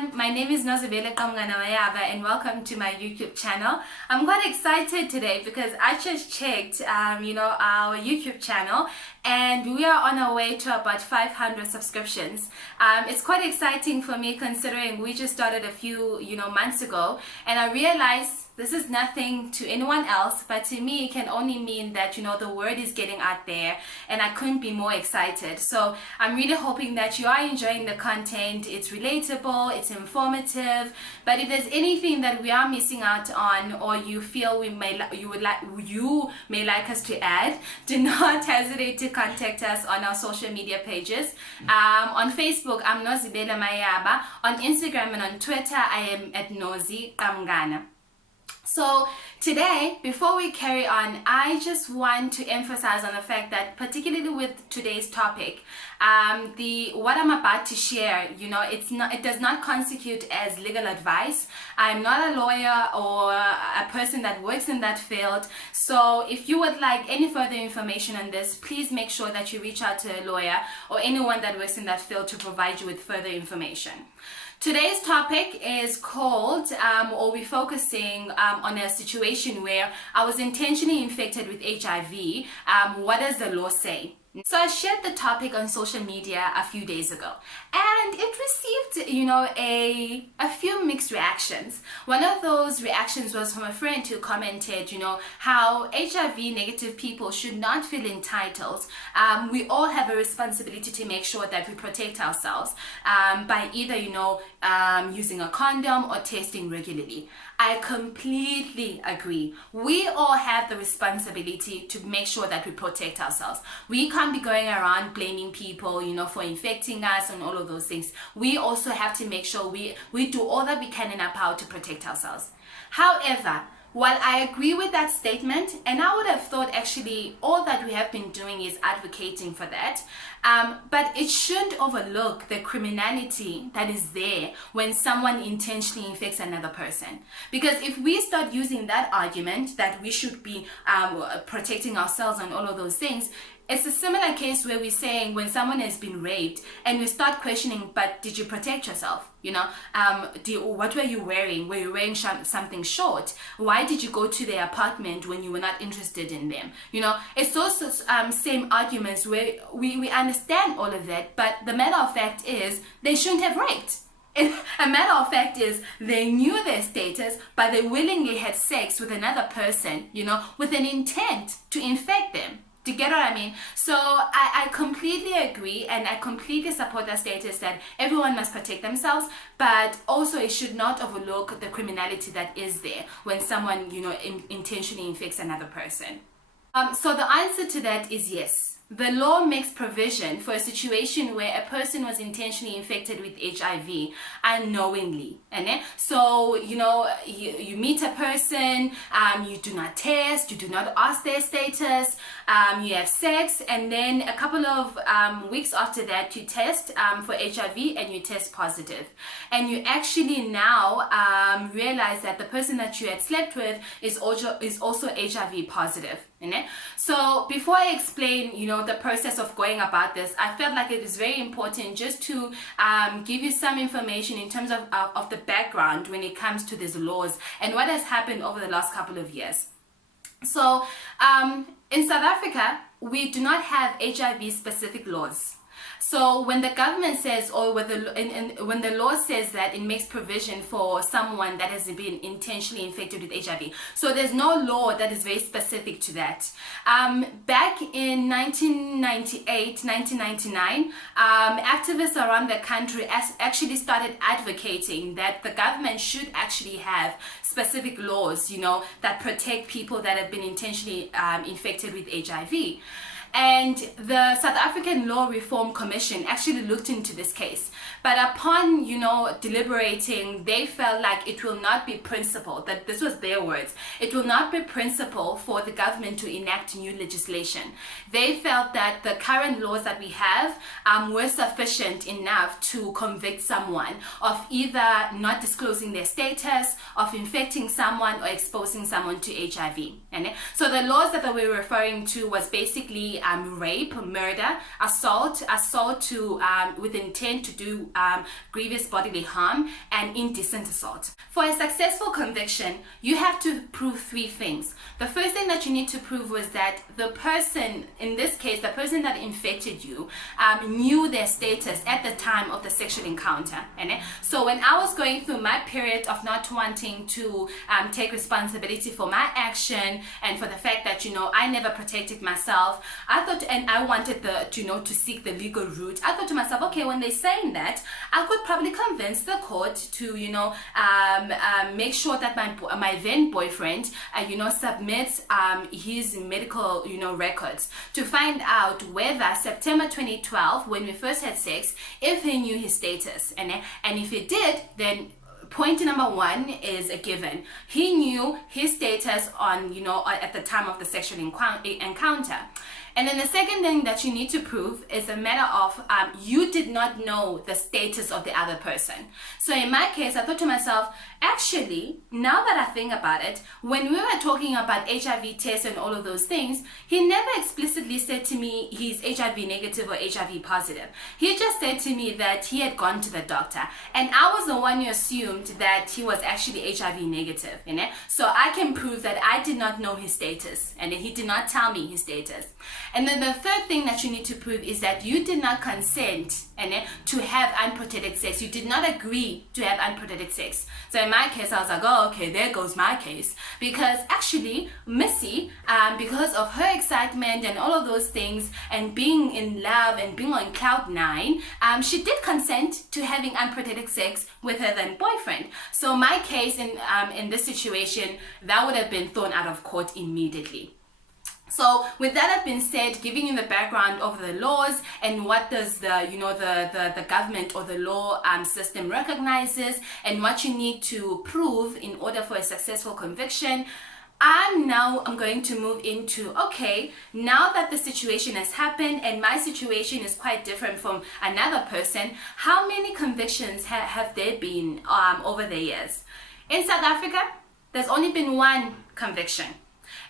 everyone, my name is Nozibele Kamganawayaba and welcome to my YouTube channel. I'm quite excited today because I just checked our YouTube channel and we are on our way to about 500 subscriptions. It's quite exciting for me considering we just started a few months ago, and I realized this is nothing to anyone else, but to me it can only mean that the word is getting out there, and I couldn't be more excited. So I'm really hoping that you are enjoying the content. It's relatable, it's informative, but if there's anything that we are missing out on or you feel you may like us to add, do not hesitate to contact us on our social media pages. On Facebook, I'm Nozibele Mayaba. On Instagram and on Twitter, I am at Nozi Kamgana. So today, before we carry on, I just want to emphasize on the fact that, particularly with today's topic, what I'm about to share, it does not constitute as legal advice. I'm not a lawyer or a person that works in that field. So if you would like any further information on this, please make sure that you reach out to a lawyer or anyone that works in that field to provide you with further information. Today's topic is called, we're focusing on a situation where I was intentionally infected with HIV. What does the law say? So I shared the topic on social media a few days ago, and it received, a few mixed reactions. One of those reactions was from a friend who commented, how HIV negative people should not feel entitled. We all have a responsibility to make sure that we protect ourselves by either, using a condom or testing regularly. I completely agree. We all have the responsibility to make sure that we protect ourselves. We can't be going around blaming people, for infecting us and all of those things. We also have to make sure we do all that we can in our power to protect ourselves. However, while I agree with that statement, and I would have thought actually all that we have been doing is advocating for that, but it shouldn't overlook the criminality that is there when someone intentionally infects another person. Because if we start using that argument that we should be protecting ourselves and all of those things, it's a similar case where we're saying when someone has been raped and we start questioning, but did you protect yourself? What were you wearing? Were you wearing something short? Why did you go to their apartment when you were not interested in them? It's those same arguments where we understand all of that, but the matter of fact is they shouldn't have raped. A matter of fact is they knew their status, but they willingly had sex with another person, with an intent to infect them. Do you get what I mean? So I completely agree, and I completely support the status that everyone must protect themselves, but also it should not overlook the criminality that is there when someone, intentionally infects another person. So the answer to that is yes. The law makes provision for a situation where a person was intentionally infected with HIV unknowingly. So, you meet a person, you do not test, you do not ask their status, you have sex, and then a couple of weeks after that you test for HIV and you test positive. And you actually now realize that the person that you had slept with is also HIV positive. So before I explain, the process of going about this, I felt like it is very important just to give you some information in terms of the background when it comes to these laws and what has happened over the last couple of years. So in South Africa, we do not have HIV specific laws. So when the government says, or when the law says that it makes provision for someone that has been intentionally infected with HIV, so there's no law that is very specific to that. Back in 1998, 1999, activists around the country actually started advocating that the government should actually have specific laws, that protect people that have been intentionally infected with HIV. And the South African Law Reform Commission actually looked into this case. But upon, deliberating, they felt like it will not be principle, that this was their words, it will not be principle for the government to enact new legislation. They felt that the current laws that we have were sufficient enough to convict someone of either not disclosing their status, of infecting someone, or exposing someone to HIV. So the laws that we were referring to was basically rape, murder, assault with intent to do grievous bodily harm, and indecent assault. For a successful conviction, you have to prove 3 things. The first thing that you need to prove was that the person, in this case, the person that infected you, knew their status at the time of the sexual encounter. So when I was going through my period of not wanting to take responsibility for my action and for the fact that, I never protected myself, I thought, and I wanted to seek the legal route, I thought to myself, okay, when they're saying that, I could probably convince the court to, make sure that my then boyfriend, submits his medical, records to find out whether September 2012, when we first had sex, if he knew his status. And if he did, then point number 1 is a given. He knew his status on, at the time of the sexual encounter. And then the second thing that you need to prove is a matter of you did not know the status of the other person. So in my case, I thought to myself, actually, now that I think about it, when we were talking about HIV tests and all of those things, he never explicitly said to me he's HIV negative or HIV positive. He just said to me that he had gone to the doctor. And I was the one who assumed that he was actually HIV negative. So I can prove that I did not know his status and he did not tell me his status. And then the third thing that you need to prove is that you did not consent to have unprotected sex. You did not agree to have unprotected sex. So in my case, I was like, oh, okay, there goes my case. Because actually, Missy, because of her excitement and all of those things and being in love and being on cloud 9, she did consent to having unprotected sex with her then boyfriend. So my case in this situation, that would have been thrown out of court immediately. So with that have been said, giving you the background of the laws and what does the government or the law system recognizes and what you need to prove in order for a successful conviction, I'm going to move into, okay, now that the situation has happened and my situation is quite different from another person, how many convictions have there been over the years? In South Africa, there's only been 1 conviction.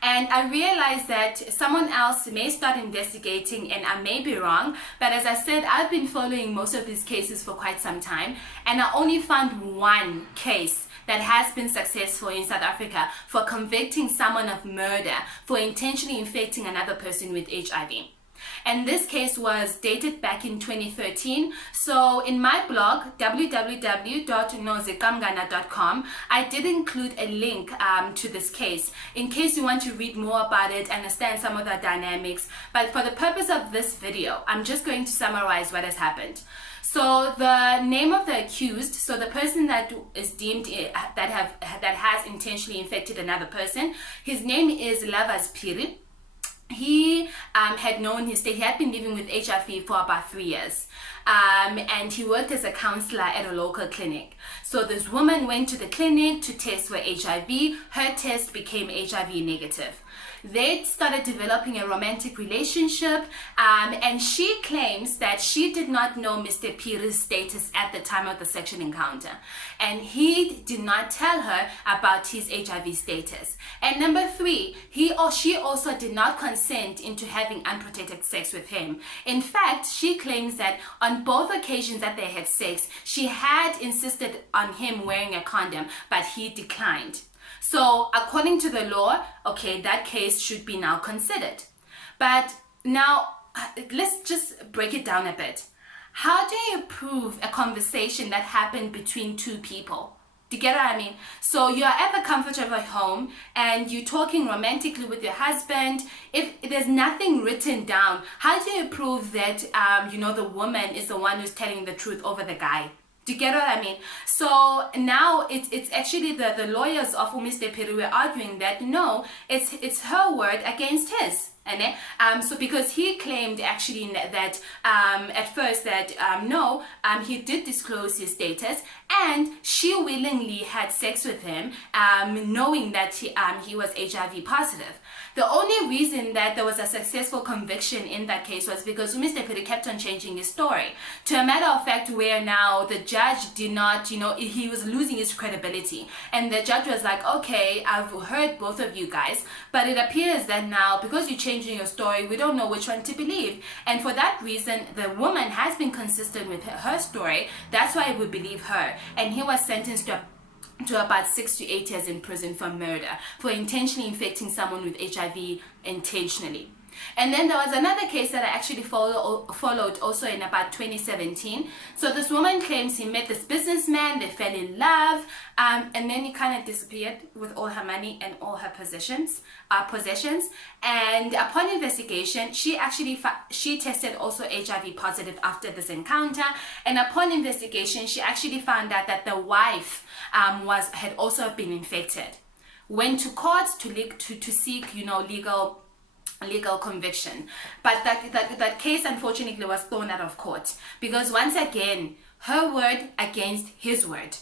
And I realized that someone else may start investigating and I may be wrong, but as I said, I've been following most of these cases for quite some time, and I only found 1 case that has been successful in South Africa for convicting someone of murder for intentionally infecting another person with HIV. And this case was dated back in 2013. So in my blog, www.nozikamgana.com, I did include a link to this case in case you want to read more about it, understand some of the dynamics. But for the purpose of this video, I'm just going to summarize what has happened. So the name of the accused, so the person that is deemed that has intentionally infected another person, his name is Lavas Piri. He had known his state. He had been living with HIV for about 3 years. And he worked as a counselor at a local clinic. So this woman went to the clinic to test for HIV. Her test became HIV negative. They started developing a romantic relationship, and she claims that she did not know Mr. Piri's status at the time of the sexual encounter, and he did not tell her about his HIV status. And number 3, he or she also did not consent into having unprotected sex with him. In fact, she claims that on both occasions that they had sex, she had insisted on him wearing a condom, but he declined. So according to the law, okay, that case should be now considered. But now let's just break it down a bit. How do you prove a conversation that happened between 2 people? Do you get what I mean? So you're at the comfort of your home and you're talking romantically with your husband. If there's nothing written down, how do you prove that the woman is the one who's telling the truth over the guy? Do you get what I mean? So now it's actually the lawyers of Mr. Piri were arguing that no, it's her word against his. So because he claimed actually that at first that no, he did disclose his status and she willingly had sex with him, knowing that he was HIV positive. The only reason that there was a successful conviction in that case was because Mr. Piri kept on changing his story to a matter of fact where now the judge did not, he was losing his credibility. And the judge was like, okay, I've heard both of you guys, but it appears that now because you changed changing your story, we don't know which one to believe. And for that reason, the woman has been consistent with her story. That's why we believe her. And he was sentenced to about 6 to 8 years in prison for murder, for intentionally infecting someone with HIV intentionally. And then there was another case that I actually followed also in about 2017. So this woman claims he met this businessman, they fell in love, and then he kind of disappeared with all her money and all her possessions. And upon investigation, she tested also HIV positive after this encounter. And upon investigation, she actually found out that the wife had also been infected. Went to court to seek, legal conviction, but that case unfortunately was thrown out of court, because once again her word against his word.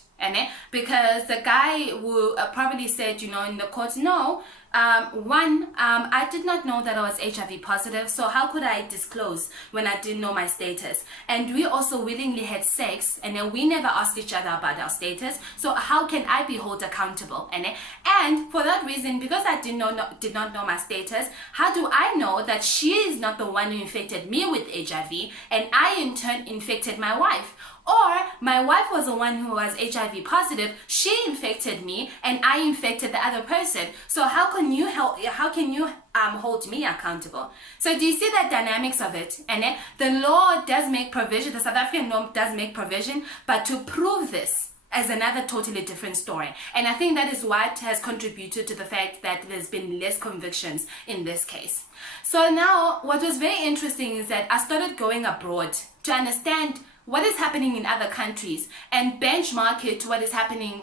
Because the guy who probably said, in the court, no, I did not know that I was HIV positive, so how could I disclose when I didn't know my status? And we also willingly had sex, and then we never asked each other about our status, so how can I be held accountable? And for that reason, because I did not know my status, how do I know that she is not the one who infected me with HIV, and I in turn infected my wife? Or my wife was the one who was HIV positive, she infected me, and I infected the other person. So how can you hold me accountable? So do you see the dynamics of it? And the law does make provision, the South African law does make provision, but to prove this as another totally different story. And I think that is what has contributed to the fact that there's been less convictions in this case. So now what was very interesting is that I started going abroad to understand what is happening in other countries and benchmark it to what is happening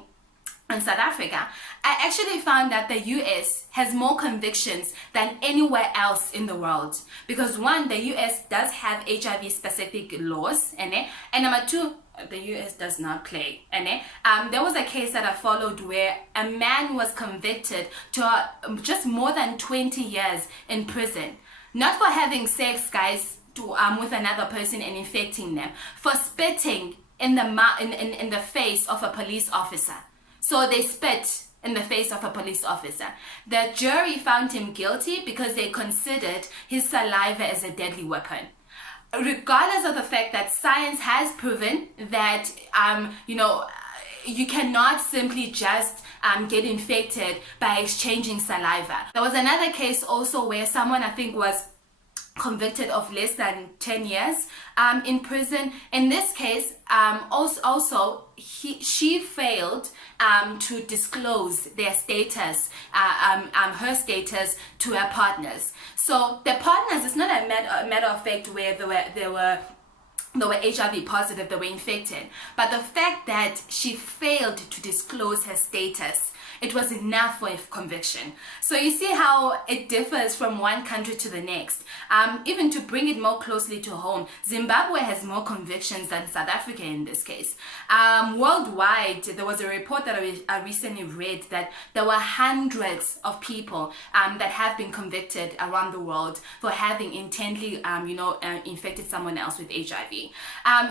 in South Africa. I actually found that the US has more convictions than anywhere else in the world, because one, the US does have HIV specific laws, and number two, the US does not play. There was a case that I followed where a man was convicted to just more than 20 years in prison, not for having sex, guys, with another person and infecting them, for spitting in the face of a police officer. So they spit in the face of a police officer. The jury found him guilty because they considered his saliva as a deadly weapon. Regardless of the fact that science has proven that you cannot simply just get infected by exchanging saliva. There was another case also where someone, I think, was convicted of less than 10 years in prison. In this case, she failed to disclose their status, her status, to her partners. So the partners, it's not a matter of fact where they were HIV positive, they were infected, but the fact that she failed to disclose her status, it was enough for a conviction. So you see how it differs from one country to the next. Even to bring it more closely to home, Zimbabwe has more convictions than South Africa in this case. Worldwide, there was a report that I recently read that there were hundreds of people that have been convicted around the world for having intently, infected someone else with HIV.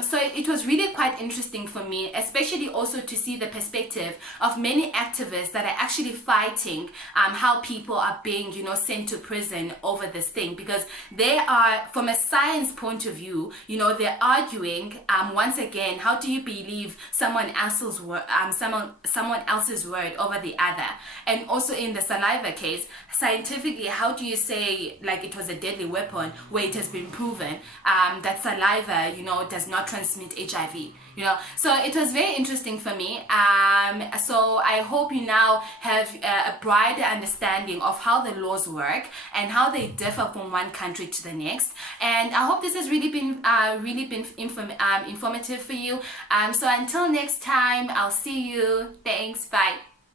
So it was really quite interesting for me, especially also to see the perspective of many activists that are actually fighting how people are being, sent to prison over this thing, because they are, from a science point of view, they're arguing once again, how do you believe someone else's word, someone else's word over the other? And also in the saliva case, scientifically, how do you say like it was a deadly weapon where it has been proven that saliva, does not transmit HIV? So it was very interesting for me. So I hope you now have a broader understanding of how the laws work and how they differ from one country to the next. And I hope this has really been informative for you. So until next time, I'll see you. Thanks. Bye.